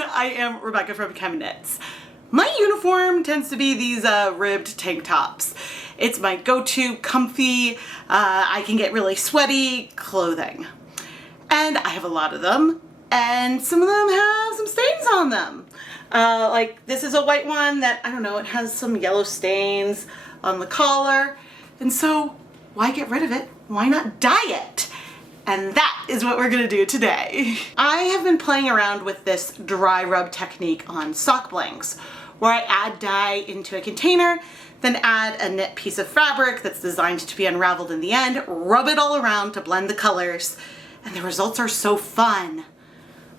everyone, I am Rebecca from ChemKnits. My uniform tends to be these ribbed tank tops. It's my go-to comfy, I can get really sweaty clothing. And I have a lot of them, and some of them have some stains on them. Like this is a white one that, I don't know, it has some yellow stains on the collar. And so why get rid of it? Why not dye it? And that is what we're gonna do today. I have been playing around with this dry rub technique on sock blanks, where I add dye into a container, then add a knit piece of fabric that's designed to be unraveled in the end, rub it all around to blend the colors, and the results are so fun.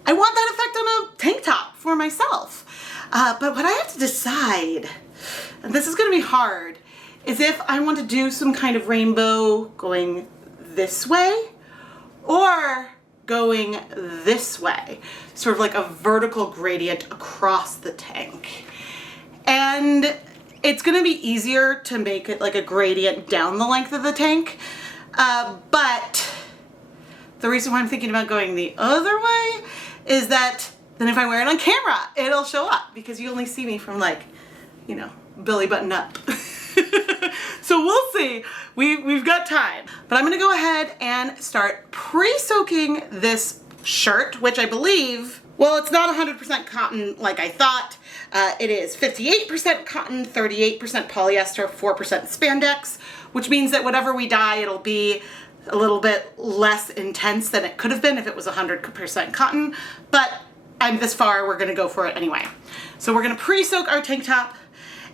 I want that effect on a tank top for myself. But what I have to decide, and this is gonna be hard, is if I want to do some kind of rainbow going this way or going this way, sort of like a vertical gradient across the tank. And it's gonna be easier to make it like a gradient down the length of the tank, but the reason why I'm thinking about going the other way is that then if I wear it on camera, it'll show up because you only see me from like, you know, belly button up. So we'll see. We've got time. But I'm gonna go ahead and start pre-soaking this shirt, which I believe, well, it's not 100% cotton like I thought. It is 58% cotton, 38% polyester, 4% spandex, which means that whatever we dye, it'll be a little bit less intense than it could have been if it was 100% cotton, but I'm this far, we're gonna go for it anyway. So we're gonna pre-soak our tank top,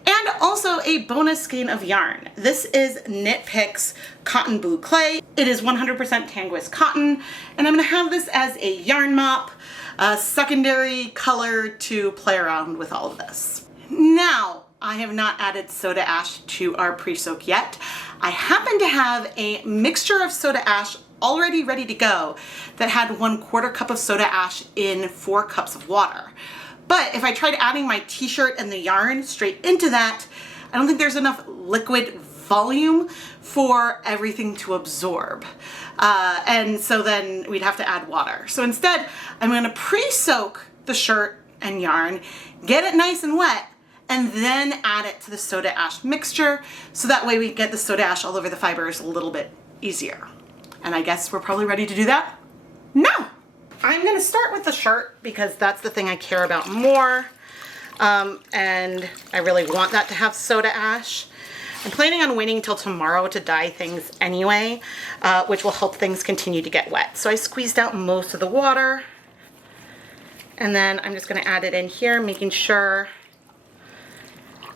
and also a bonus skein of yarn. This is Knit Picks Cotton Boucle. It is 100% Tanguis cotton, and I'm gonna have this as a yarn mop, a secondary color to play around with all of this. Now, I have not added soda ash to our pre-soak yet. I happen to have a mixture of soda ash already ready to go that had 1/4 cup of soda ash in 4 cups of water. But if I tried adding my t-shirt and the yarn straight into that, I don't think there's enough liquid volume for everything to absorb. And so then we'd have to add water. So instead, I'm gonna pre-soak the shirt and yarn, get it nice and wet, and then add it to the soda ash mixture. So that way we get the soda ash all over the fibers a little bit easier. And I guess we're probably ready to do that now. I'm gonna start with the shirt because that's the thing I care about more. And I really want that to have soda ash. I'm planning on waiting till tomorrow to dye things anyway, which will help things continue to get wet. So I squeezed out most of the water, and then I'm just gonna add it in here, making sure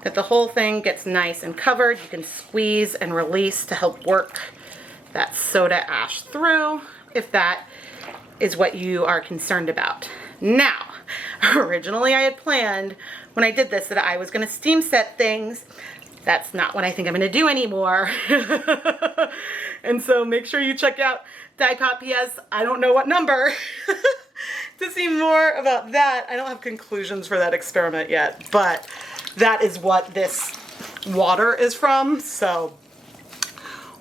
that the whole thing gets nice and covered. You can squeeze and release to help work that soda ash through, if that is what you are concerned about. Now, originally I had planned when I did this that I was gonna steam set things. That's not what I think I'm gonna do anymore. And so make sure you check out Dyepot PS, I don't know what number, to see more about that. I don't have conclusions for that experiment yet, but that is what this water is from, so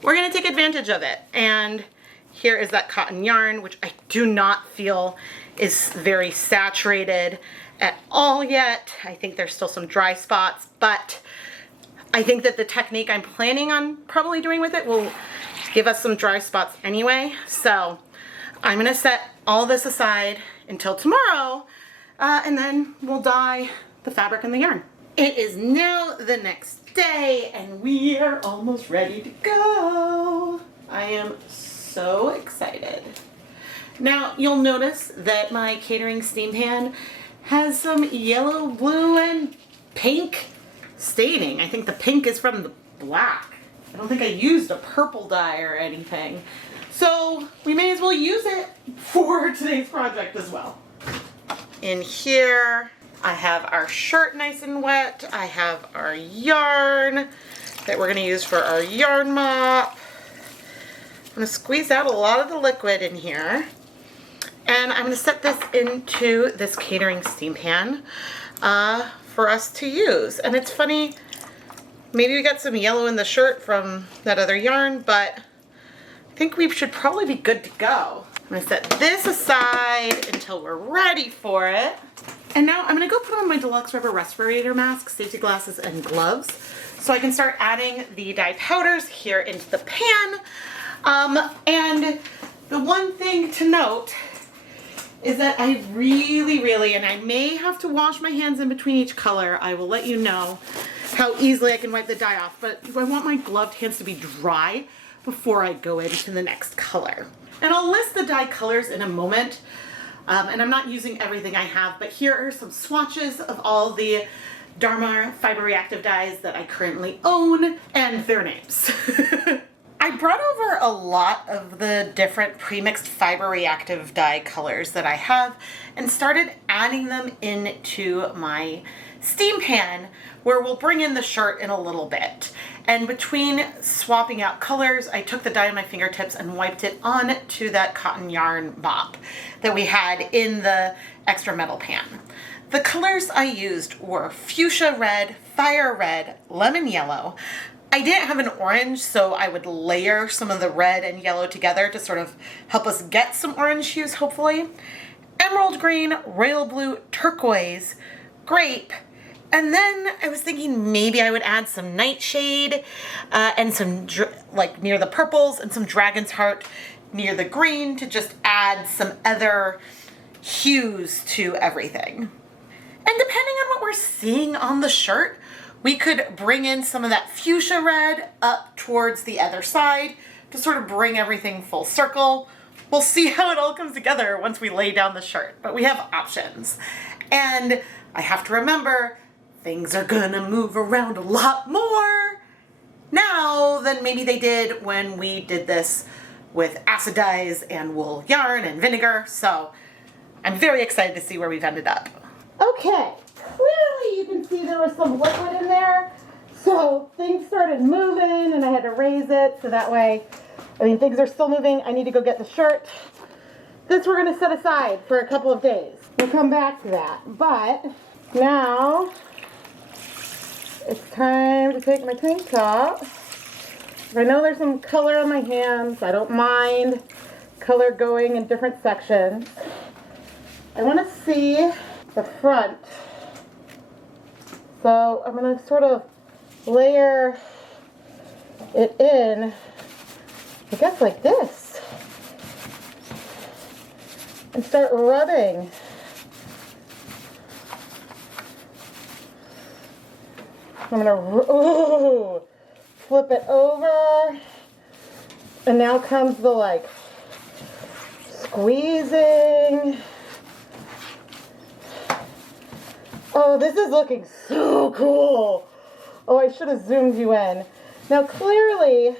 we're gonna take advantage of it. And here is that cotton yarn, which I do not feel is very saturated at all yet. I think there's still some dry spots, but I think that the technique I'm planning on probably doing with it will give us some dry spots anyway. So I'm gonna set all this aside until tomorrow, and then we'll dye the fabric and the yarn. It is now the next day, and we are almost ready to go. I am so excited. Now you'll notice that my catering steam pan has some yellow, blue, and pink staining. I think the pink is from the black. I don't think I used a purple dye or anything. So we may as well use it for today's project as well. In here, I have our shirt nice and wet. I have our yarn that we're gonna use for our yarn mop. I'm gonna squeeze out a lot of the liquid in here. And I'm gonna set this into this catering steam pan for us to use. And it's funny, maybe we got some yellow in the shirt from that other yarn, but I think we should probably be good to go. gonna set this aside until we're ready for it. And now I'm gonna go put on my deluxe rubber respirator mask, safety glasses, and gloves so I can start adding the dye powders here into the pan. And the one thing to note is that I really, and I may have to wash my hands in between each color. I will let you know how easily I can wipe the dye off, but I want my gloved hands to be dry before I go into the next color. And I'll list the dye colors in a moment. And I'm not using everything I have, but here are some swatches of all the Dharma fiber reactive dyes that I currently own and their names. I brought over a lot of the different pre-mixed fiber reactive dye colors that I have and started adding them into my steam pan, where we'll bring in the shirt in a little bit. And between swapping out colors, I took the dye on my fingertips and wiped it onto that cotton yarn mop that we had in the extra metal pan. The colors I used were fuchsia red, fire red, lemon yellow. I didn't have an orange, so I would layer some of the red and yellow together to sort of help us get some orange hues, hopefully. Emerald green, royal blue, turquoise, grape, and then I was thinking maybe I would add some nightshade and some like near the purples and some dragon's heart near the green to just add some other hues to everything. And depending on what we're seeing on the shirt, we could bring in some of that fuchsia red up towards the other side to sort of bring everything full circle. We'll see how it all comes together once we lay down the shirt, but we have options. And I have to remember, things are gonna move around a lot more now than maybe they did when we did this with acid dyes and wool yarn and vinegar. So I'm very excited to see where we've ended up. Okay, clearly you can see there was some liquid in there. So things started moving and I had to raise it so that way, things are still moving. I need to go get the shirt. This we're gonna set aside for a couple of days. We'll come back to that. But now it's time to take my tank top. I know there's some color on my hands. I don't mind color going in different sections. I want to see the front. So I'm going to sort of layer it in, I guess like this, and start rubbing. I'm gonna flip it over, and now comes the like squeezing. Oh, this is looking so cool. Oh, I should have zoomed you in. Now clearly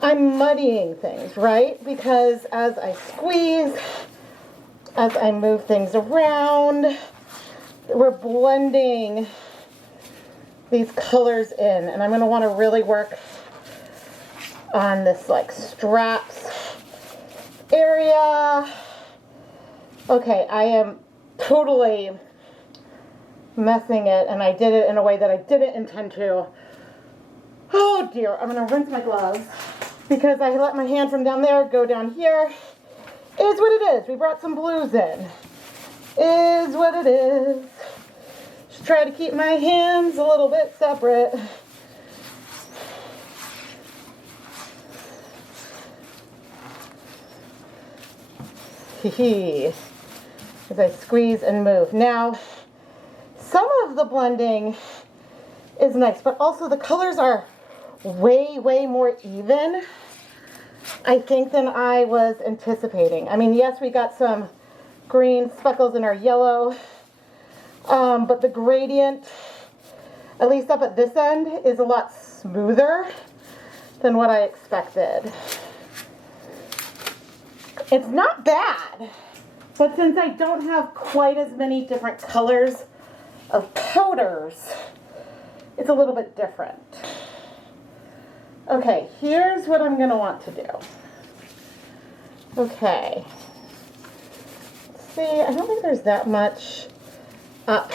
I'm muddying things, right? Because as I squeeze, as I move things around, we're blending these colors in, and I'm going to want to really work on this like straps area. Okay, I am totally messing it, and I did it in a way that I didn't intend to. Oh dear, I'm going to rinse my gloves because I let my hand from down there go down here. Is what it is. We brought some blues in. Is what it is. Try to keep my hands a little bit separate. As I squeeze and move. Now, some of the blending is nice, but also the colors are way more even, I think, than I was anticipating. I mean, yes, we got some green speckles in our yellow. But the gradient, at least up at this end, is a lot smoother than what I expected. It's not bad, but since I don't have quite as many different colors of powders, it's a little bit different. Okay, here's what I'm going to want to do. Okay. See, I don't think there's that much up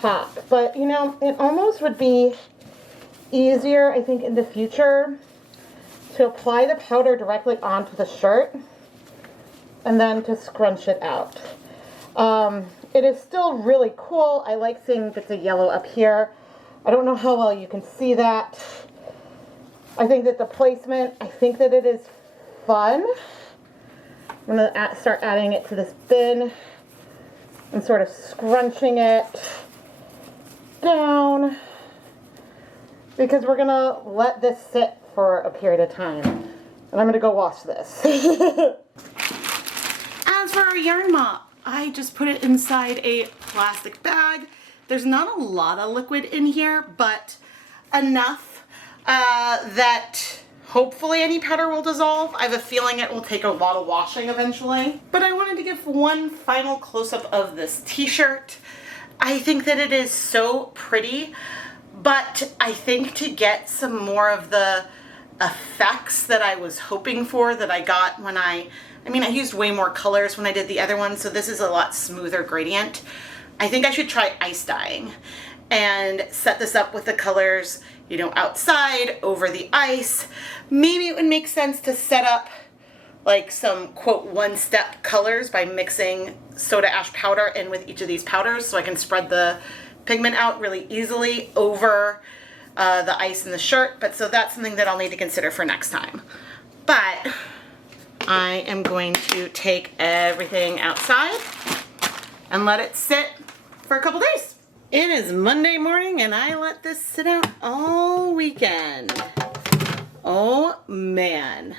top, but you know, it almost would be easier, I think, in the future to apply the powder directly onto the shirt and then to scrunch it out. It is still really cool. I like seeing bits of yellow up here. I don't know how well you can see that. I think that the placement, I think that it is fun. I'm going to start adding it to this bin and sort of scrunching it down because we're going to let this sit for a period of time. And I'm going to go wash this. As for our yarn mop, I just put it inside a plastic bag. There's not a lot of liquid in here, but enough that hopefully any powder will dissolve. I have a feeling it will take a lot of washing eventually. But I wanted to give one final close-up of this t-shirt. I think that it is so pretty, but I think to get some more of the effects that I was hoping for that I got when I used way more colors when I did the other one, so this is a lot smoother gradient. I think I should try ice dyeing and set this up with the colors, you know, outside over the ice. Maybe it would make sense to set up like some quote one-step colors by mixing soda ash powder in with each of these powders so I can spread the pigment out really easily over the ice in the shirt. But so that's something that I'll need to consider for next time. But I am going to take everything outside and let it sit for a couple days. It is Monday morning and I let this sit out all weekend. Oh man.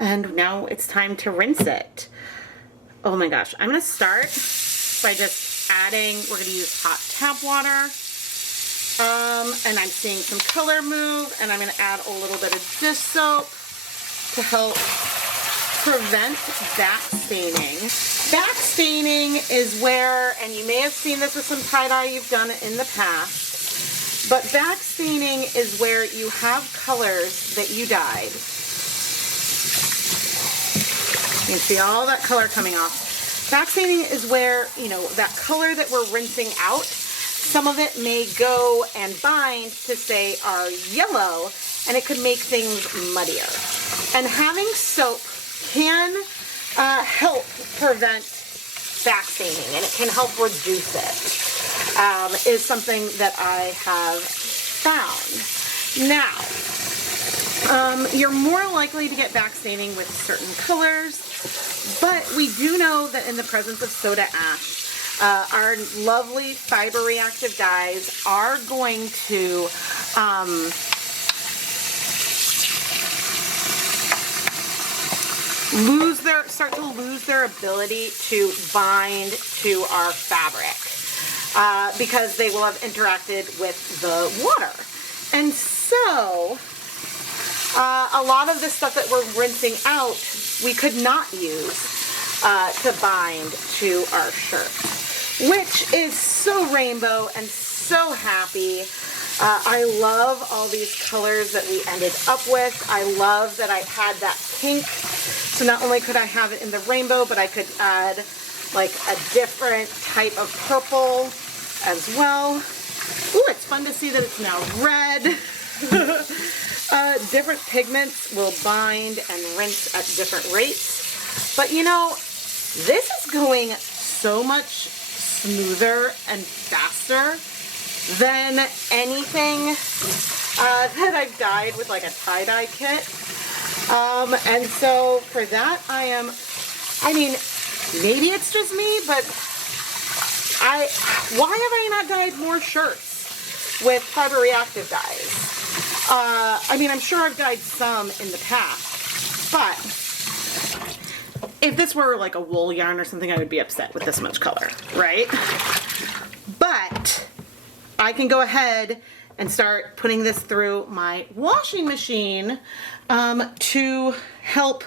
And now it's time to rinse it. Oh my gosh. I'm gonna start by just adding, we're gonna use hot tap water. And I'm seeing some color move, and I'm gonna add a little bit of dish soap to help prevent back staining. Back staining is where, and you may have seen this with some tie-dye you've done in the past, but back staining is where you have colors that you dyed. You can see all that color coming off. Back staining is where, you know, that color that we're rinsing out, some of it may go and bind to, say, our yellow, and it could make things muddier. And having soap can help prevent back staining, and it can help reduce it, is something that I have found. Now, you're more likely to get back staining with certain colors, but we do know that in the presence of soda ash, our lovely fiber reactive dyes are going to start to lose their ability to bind to our fabric because they will have interacted with the water. And so a lot of the stuff that we're rinsing out we could not use to bind to our shirt, which is so rainbow and so happy. I love all these colors that we ended up with. I love that I had that pink. So not only could I have it in the rainbow, but I could add like a different type of purple as well. Ooh, it's fun to see that it's now red. Different pigments will bind and rinse at different rates. But you know, this is going so much smoother and faster than anything that I've dyed with like a tie-dye kit. And so for that, I mean, maybe it's just me, but why have I not dyed more shirts with fiber reactive dyes? I mean, I'm sure I've dyed some in the past, but if this were like a wool yarn or something, I would be upset with this much color, right? But I can go ahead and start putting this through my washing machine to help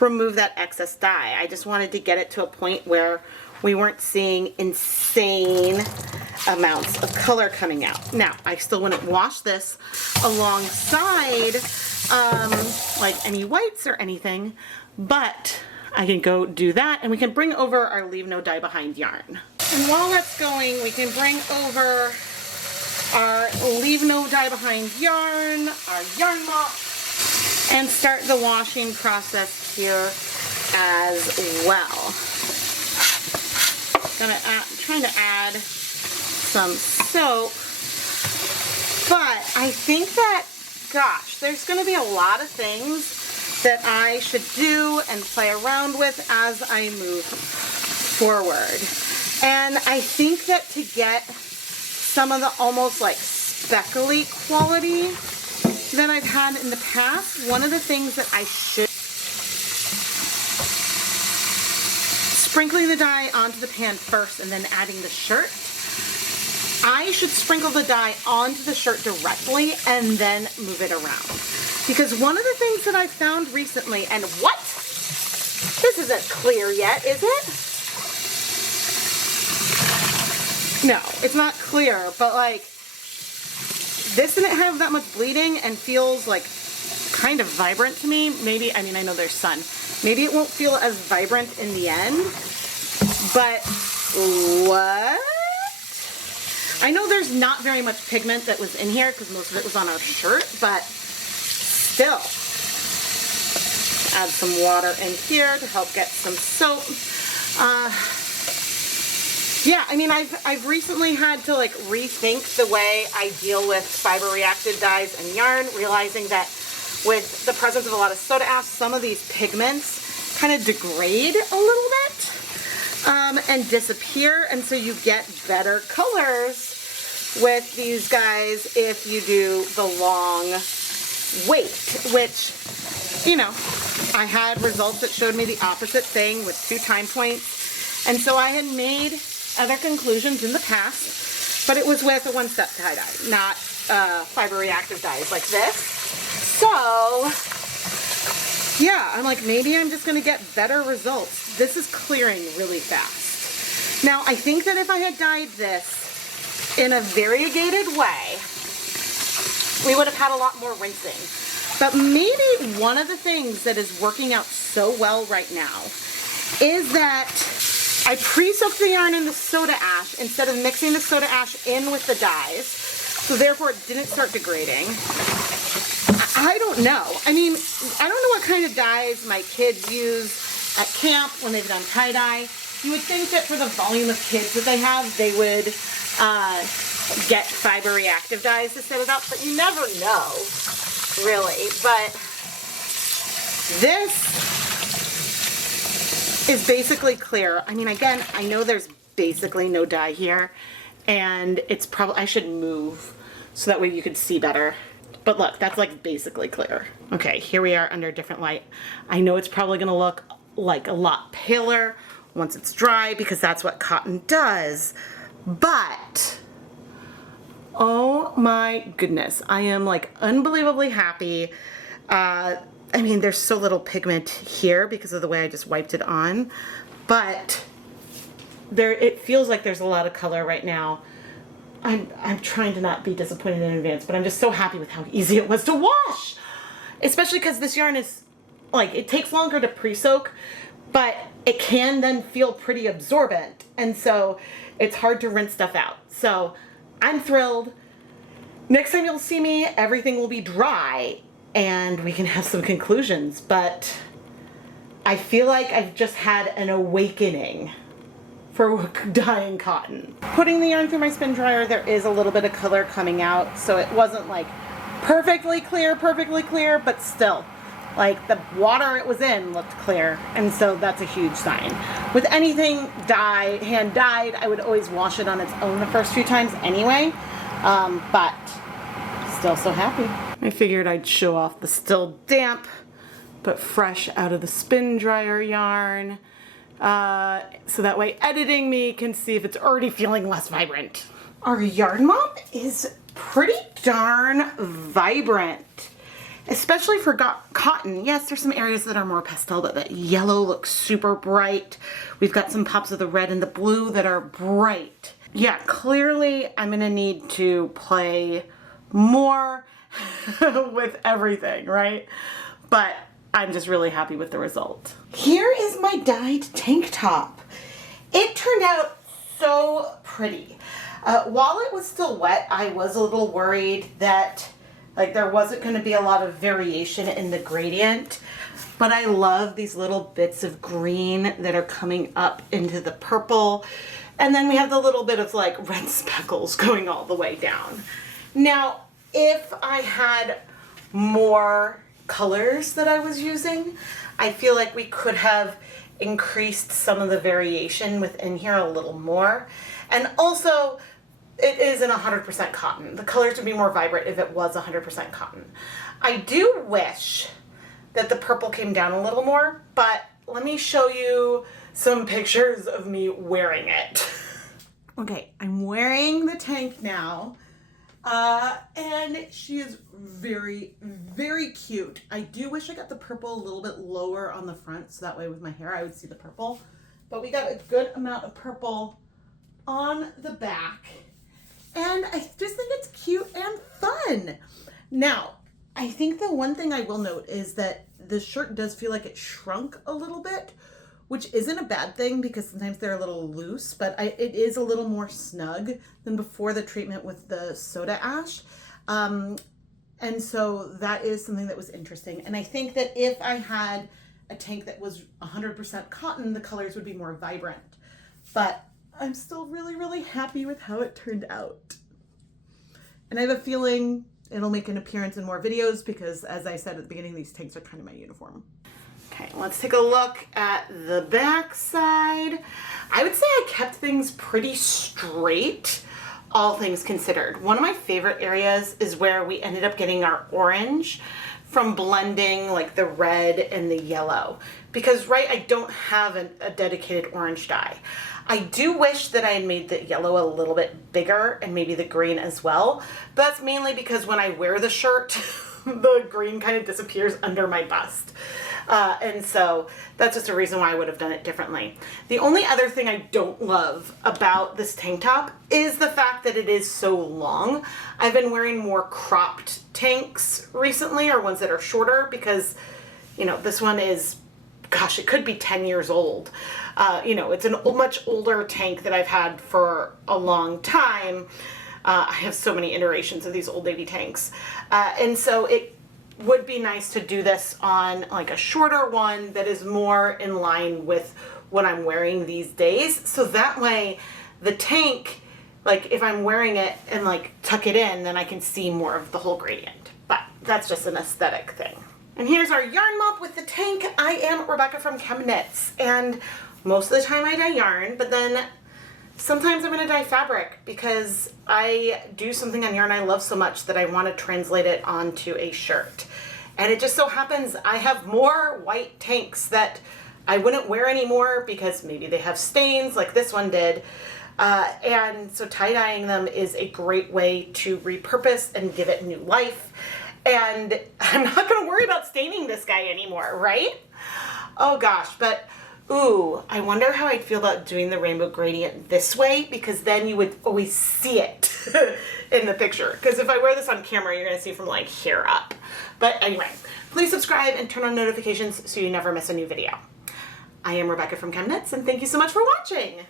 remove that excess dye. I just wanted to get it to a point where we weren't seeing insane amounts of color coming out. Now, I still wouldn't wash this alongside like any whites or anything, but I can go do that, and we can bring over our Leave No Dye Behind yarn. And while that's going, we can bring over our Leave No Dye Behind yarn, our yarn mop, and start the washing process here as well. Trying to add some soap, but I think that, gosh, there's going to be a lot of things that I should do and play around with as I move forward. And I think that to get some of the almost like speckly quality that I've had in the past, one of the things that I should, sprinkling the dye onto the pan first and then adding the shirt, I should sprinkle the dye onto the shirt directly and then move it around. Because one of the things that I found recently, and what? This isn't clear yet, is it? No, it's not clear, but like, this didn't have that much bleeding and feels like kind of vibrant to me. Maybe, I mean, I know there's sun. Maybe it won't feel as vibrant in the end, but what? I know there's not very much pigment that was in here because most of it was on our shirt, but still. Add some water in here to help get some soap. Yeah, I mean, I've recently had to like rethink the way I deal with fiber reactive dyes and yarn, realizing that with the presence of a lot of soda ash, some of these pigments kind of degrade a little bit and disappear, and so you get better colors with these guys if you do the long wait, which, you know, I had results that showed me the opposite thing with 2 time points, and so I had made other conclusions in the past, but it was with a one-step tie-dye, not fiber reactive dyes like this. So yeah, I'm like, maybe I'm just gonna get better results. This is clearing really fast. Now, I think that if I had dyed this in a variegated way, we would have had a lot more rinsing. But maybe one of the things that is working out so well right now is that I pre-soaked the yarn in the soda ash instead of mixing the soda ash in with the dyes, so therefore it didn't start degrading. I don't know. I mean, I don't know what kind of dyes my kids use at camp when they've done tie-dye. You would think that for the volume of kids that they have, they would get fiber reactive dyes to set it up, but you never know, really. But this is basically clear. I mean, again, I know there's basically no dye here, and it's probably, I should move so that way you could see better. But look, that's like basically clear. Okay, here we are under a different light. I know it's probably gonna look like a lot paler once it's dry because that's what cotton does, but oh my goodness, I am like unbelievably happy. I mean, there's so little pigment here because of the way I just wiped it on, but it feels like there's a lot of color right now. I'm trying to not be disappointed in advance, but I'm just so happy with how easy it was to wash, especially because this yarn is like, it takes longer to pre-soak, but it can then feel pretty absorbent, and so it's hard to rinse stuff out. So I'm thrilled. Next time you'll see me, everything will be dry and we can have some conclusions, but I feel like I've just had an awakening for dyeing cotton. Putting the yarn through my spin dryer, there is a little bit of color coming out, so it wasn't like perfectly clear, but still, like the water it was in looked clear, and so that's a huge sign. With anything dyed, hand dyed, I would always wash it on its own the first few times anyway, but still so happy. I figured I'd show off the still damp but fresh out of the spin dryer yarn, so that way editing me can see if it's already feeling less vibrant. Our yarn mop is pretty darn vibrant, especially for cotton. Yes, there's some areas that are more pastel, but that yellow looks super bright. We've got some pops of the red and the blue that are bright. Yeah, clearly I'm gonna need to play more with everything, right? But I'm just really happy with the result. Here is my dyed tank top. It turned out so pretty. While it was still wet, I was a little worried that Like there wasn't going to be a lot of variation in the gradient, but I love these little bits of green that are coming up into the purple. And then we have the little bit of like red speckles going all the way down. Now, if I had more colors that I was using, I feel like we could have increased some of the variation within here a little more. And also, it isn't 100% cotton. The colors would be more vibrant if it was 100% cotton. I do wish that the purple came down a little more, but let me show you some pictures of me wearing it. Okay, I'm wearing the tank now, and she is very, very cute. I do wish I got the purple a little bit lower on the front, so that way with my hair I would see the purple. But we got a good amount of purple on the back, and I just think it's cute and fun. Now, I think the one thing I will note is that the shirt does feel like it shrunk a little bit, which isn't a bad thing because sometimes they're a little loose, but it is a little more snug than before the treatment with the soda ash. And so that is something that was interesting. And I think that if I had a tank that was 100% cotton, the colors would be more vibrant. But I'm still really, really happy with how it turned out. And I have a feeling it'll make an appearance in more videos because, as I said at the beginning, these tanks are kind of my uniform. Okay, let's take a look at the back side. I would say I kept things pretty straight, all things considered. One of my favorite areas is where we ended up getting our orange from blending like the red and the yellow. Because, right, I don't have a dedicated orange dye. I do wish that I had made the yellow a little bit bigger and maybe the green as well. But that's mainly because when I wear the shirt, the green kind of disappears under my bust. And so that's just a reason why I would have done it differently. The only other thing I don't love about this tank top is the fact that it is so long. I've been wearing more cropped tanks recently, or ones that are shorter, because, you know, this one is, gosh, it could be 10 years old. You know, it's a much older tank that I've had for a long time. I have so many iterations of these Old Navy tanks. And so it would be nice to do this on like a shorter one that is more in line with what I'm wearing these days. So that way the tank, like if I'm wearing it and like tuck it in, then I can see more of the whole gradient. But that's just an aesthetic thing. And here's our yarn mop with the tank. I am Rebecca from ChemKnits, and most of the time I dye yarn, but then sometimes I'm gonna dye fabric because I do something on yarn I love so much that I want to translate it onto a shirt. And it just so happens I have more white tanks that I wouldn't wear anymore because maybe they have stains like this one did. And so tie-dyeing them is a great way to repurpose and give it new life. And I'm not gonna worry about staining this guy anymore, right? Oh gosh, but ooh, I wonder how I'd feel about doing the rainbow gradient this way, because then you would always see it in the picture. Because if I wear this on camera, you're gonna see from like here up. But anyway, please subscribe and turn on notifications so you never miss a new video. I am Rebecca from ChemKnits, and thank you so much for watching.